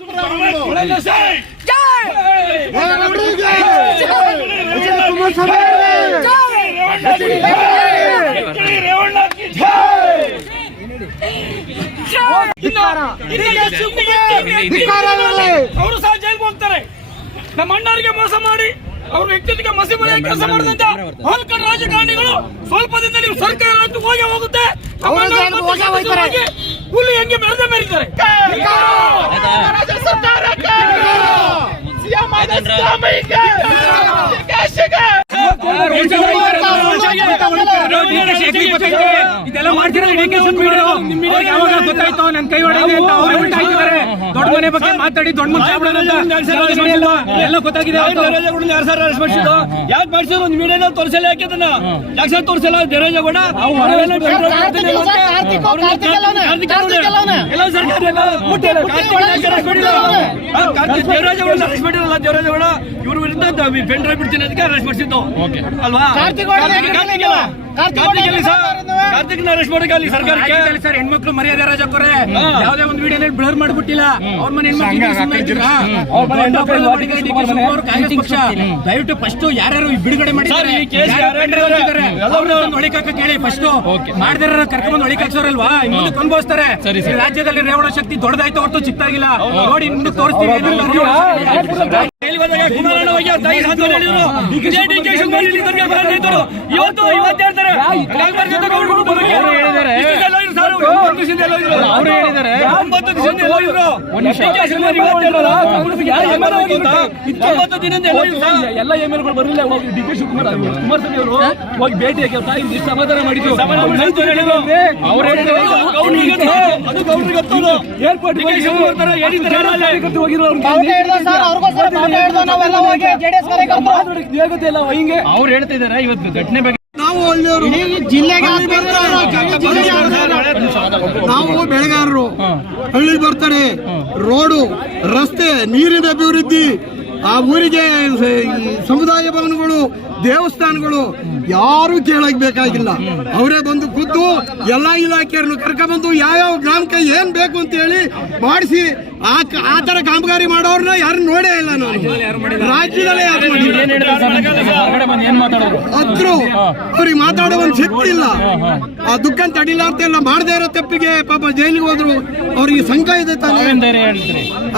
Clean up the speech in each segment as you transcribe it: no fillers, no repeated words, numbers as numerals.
ಅವರು ಸಹ ಜೈಲಿಗೆ ಹೋಗ್ತಾರೆ. ನಮ್ಮ ಅಣ್ಣರಿಗೆ ಮೋಸ ಮಾಡಿ ಅವ್ರ ವ್ಯಕ್ತಿತ್ವಕ್ಕೆ ಮಸಿ ಮನೆ ಕೆಲಸ ಮಾಡಿದಂತ ಹಾಲ್ಕರ್ ರಾಜಕಾರಣಿಗಳು ಸ್ವಲ್ಪ ದಿನದಲ್ಲಿ ಸರ್ಕಾರ ಅಂತೂ ಹೋಗಿ ಹೋಗುತ್ತೆ. ಹುಲಿ ಹೆಂಗೆ ಮೆರೆದ ಮೆರೀತಾರೆ. ಇದೆಲ್ಲ ಮಾಡ್ತಿರಲ್ಲ ಯಾವಾಗ ಗೊತ್ತಾಯ್ತು ನನ್ನ ಕೈ ಹೊಡೆದಿದೆ ಅಂತ ಅವ್ರು ಉಲ್ಟಾ ಹಾಕಿದ್ದಾರೆ. ದೊಡ್ಡ ಮನೆ ಬಗ್ಗೆ ಮಾತಾಡಿ ದೊಡ್ಡ ಮನೆ ಎಲ್ಲ ಗೊತ್ತಾಗಿದೆ. ಯಾಕೆ ಮಾಡಿಸಿದ್ರು ಒಂದು ಮೀಡಿಯಾದಲ್ಲಿ ತೋರಿಸಲ್ಲ, ಯಾಕೆ ಅದನ್ನ ಯಾಕೆ ತೋರಿಸಲ್ಲ? ದೇವರಾಜೇಗೌಡ ದೇವರಾಜೇಗೌಡ ಇವ್ರ ವಿರುದ್ಧ ಪೆನ್ ಡ್ರೈವ್ ಬಿಡ್ತೀನಿ ಅದಕ್ಕೆ ಅರೆಸ್ಟ್ ಮಾಡಿಸಿದ್ದು ಅಲ್ವಾ? ಕಾರ್ತಿಕ್ನ ಅರೆಸ್ಟ್ ಮಾಡೋಕೆ ಅಲ್ಲಿ ಸರ್ಕಾರಕ್ಕೆ ಸರ್ ಹೆಣ್ಮಕ್ಳು ಮರ್ಯಾದೆ ರಾಜಕೋರೆ ಯಾವುದೇ ಒಂದು ವಿಡಿಯೋನಲ್ಲಿ ಬ್ಲರ್ ಮಾಡ್ಬಿಟ್ಟಿಲ್ಲ. ಅವ್ರ ಮನೆ ದಯವಿಟ್ಟು ಫಸ್ಟ್ ಯಾರ್ಯಾರು ಬಿಡುಗಡೆ ಮಾಡಿದ್ದಾರೆ ಒಳಿಕಾಕ ಕೇಳಿ. ಫಸ್ಟ್ ಮಾಡಿದಾರ ಕರ್ಕೊಂಡ್ಬಂದು ಒಳಿಕಾಕ್ಸೋರಲ್ವಾ ಮುಂದಕ್ಕೆ ಅನುಭವಿಸ್ತಾರೆ. ರಾಜ್ಯದಲ್ಲಿ ರೇವಣ ಶಕ್ತಿ ದೊಡ್ಡದಾಯ್ತು ಹೊರತು ಚಿಕ್ಕಾಗಿಲ್ಲ. ನೋಡಿ ಮುಂದೆ ತೋರಿಸ್ತೀವಿ. ಇವತ್ತು ಹೇಳ್ತಾರೆ ಎಲ್ಲ ಎಮ್ಎಲ್ಗಳು ಬರಲಿಲ್ಲ. ಡಿ ಕೆ ಶಿವಕುಮಾರ್ ಕುಮಾರಸ್ವಾಮಿ ಅವರು ಹೋಗಿ ಭೇಟಿಯಾಗಿ ಸಮಾಧಾನ ಮಾಡಿದ್ರು. ಏರ್ಪೋರ್ಟ್ ಅವ್ರು ಹೇಳ್ತಾ ಇದಾರೆ ಇವತ್ತು ಘಟನೆ ಬಗ್ಗೆ. ನಾವು ಜಿಲ್ಲೆಗೆ ನಾವು ಬೆಳೆಗಾರರು ಹಳ್ಳಿಗೆ ಬರ್ತಾರೆ. ರೋಡು, ರಸ್ತೆ, ನೀರಿನ ಅಭಿವೃದ್ಧಿ, ಆ ಊರಿಗೆ ಸಮುದಾಯ ಭವನಗಳು, ದೇವಸ್ಥಾನಗಳು ಯಾರು ಕೇಳಕ್ ಬೇಕಾಗಿಲ್ಲ. ಅವರೇ ಬಂದು ಖುದ್ದು ಎಲ್ಲಾ ಇಲಾಖೆಯನ್ನು ಕರ್ಕೊಂಡ್ಬಂದು ಯಾವ್ಯಾವ ಗ್ರಾಮಕ್ಕೆ ಏನ್ ಬೇಕು ಅಂತ ಹೇಳಿ ಮಾಡಿಸಿ ಆ ತರ ಕಾಮಗಾರಿ ಮಾಡೋರ್ನ ಯಾರು ನೋಡೇ ಇಲ್ಲ. ನಾನು ರಾಜ್ಯದಲ್ಲೇ ಹತ್ರು ಅವ್ರಿಗೆ ಮಾತಾಡೋ ಒಂದು ಶಕ್ತಿ ಇಲ್ಲ. ಆ ದುಃಖ ತಡಿಲ್ಲ ಅಂತ ಎಲ್ಲ ಮಾಡದೇ ಇರೋ ತಪ್ಪಿಗೆ ಪಾಪ ಜೈಲಿಗೆ ಹೋದ್ರು. ಅವ್ರಿಗೆ ಸಂಕ ಇದೆ ತಾನೆ.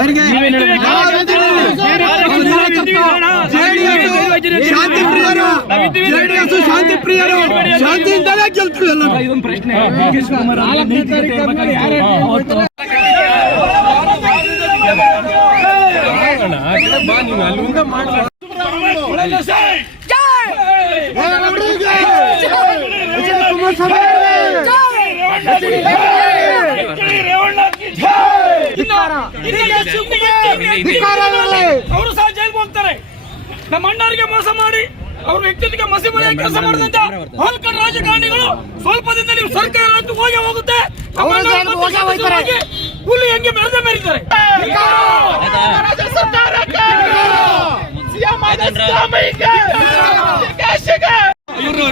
ಅವರಿಗೆ ಶಾಂತಿ ಪ್ರಿಯರು, ಜೆಡಿಎಸ್ ಶಾಂತಿ ಪ್ರಿಯರು, ಶಾಂತಿಯಿಂದಲೇ ಗೆಲ್ತೀವಿ ಎಲ್ಲ. ಇದೊಂದು ಪ್ರಶ್ನೆ. ಅವರು ಸಹ ಜೈಲಿಗೆ ಹೋಗ್ತಾರೆ. ನಮ್ಮ ಅಣ್ಣರಿಗೆ ಮೋಸ ಮಾಡಿ ಅವ್ರ ವ್ಯಕ್ತಿತ್ವಕ್ಕೆ ಮಸಿ ಮನೆ ಕೆಲಸ ಮಾಡಿದಂತ ಹಾಲ್ಕರ್ ರಾಜಕಾರಣಿಗಳು ಸ್ವಲ್ಪ ದಿನದಲ್ಲಿ ಸರ್ಕಾರ ಅಂತೂ ಹೋಗಿ ಹೋಗುತ್ತೆ. ಹುಲಿ ಹೆಂಗೆ ಮೆರೆದ ಮೆರೀತಾರೆ. ಇವರು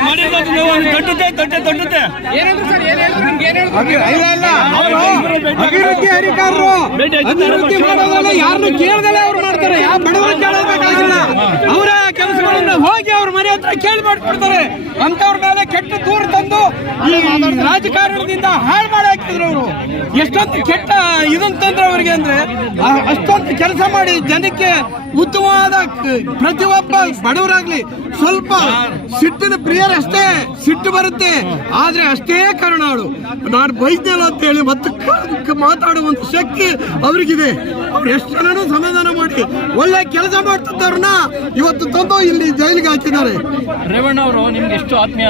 ಅಭಿವೃದ್ಧಿ ಅಧಿಕಾರರು ಅಭಿವೃದ್ಧಿ ಮಾಡೋದಲ್ಲ, ಯಾರನ್ನು ಕೇಳದಲ್ಲೇ ಅವ್ರು ಮಾಡ್ತಾರೆ. ಯಾವ ಬಡವರು ಕೇಳಬೇಕಾಗಿಲ್ಲ. ಅವರ ಕೆಲಸಗಳನ್ನ ಹೋಗಿ ಅವ್ರ ಮನೆ ಹತ್ರ ಕೇಳಿ ಮಾಡ್ಕೊಡ್ತಾರೆ. ಅಂತವ್ರ ಮೇಲೆ ಕೆಟ್ಟ ದೂರ ತಂದು ಈ ರಾಜಕಾರಣದಿಂದ ಹಾಳು ಮಾಡಿ ಹಾಕಿದ್ರು. ಅವರು ಎಷ್ಟೊಂದು ಕೆಟ್ಟ ಇದಂತಂದ್ರೆ ಅವ್ರಿಗೆ ಅಂದ್ರೆ ಅಷ್ಟೊಂದು ಕೆಲಸ ಮಾಡಿ ಜನಕ್ಕೆ ಉತ್ತಮವಾದ ಪ್ರತಿಯೊಬ್ಬ ಬಡವರಾಗ್ಲಿ ಸ್ವಲ್ಪ ಸಿಟ್ಟಿನ ಪ್ರಿಯರಷ್ಟೇ ಸಿಟ್ಟು ಬರುತ್ತೆ. ಆದ್ರೆ ಅಷ್ಟೇ ಕರುಣಾಳು. ನಾನು ಬೈದ್ಯಲ್ಲ ಅಂತ ಹೇಳಿ ಮತ್ತೆ ಮಾತಾಡುವ ಒಂದು ಶಕ್ತಿ ಅವ್ರಿಗಿದೆ. ಅವ್ರು ಎಷ್ಟು ಜನನು ಸಮಾಧಾನ ಮಾಡಿ ಒಳ್ಳೆ ಕೆಲಸ ಮಾಡ್ತಿದ್ದವ್ರನ್ನ ಇವತ್ತು ತಂದು ಇಲ್ಲಿ ಜೈಲಿಗೆ ಹಾಕಿದ್ದಾರೆ. ರೇವಣ್ಣ ಅವರು ನಿಮ್ಗೆ ಎಷ್ಟು ಆತ್ಮೀಯ?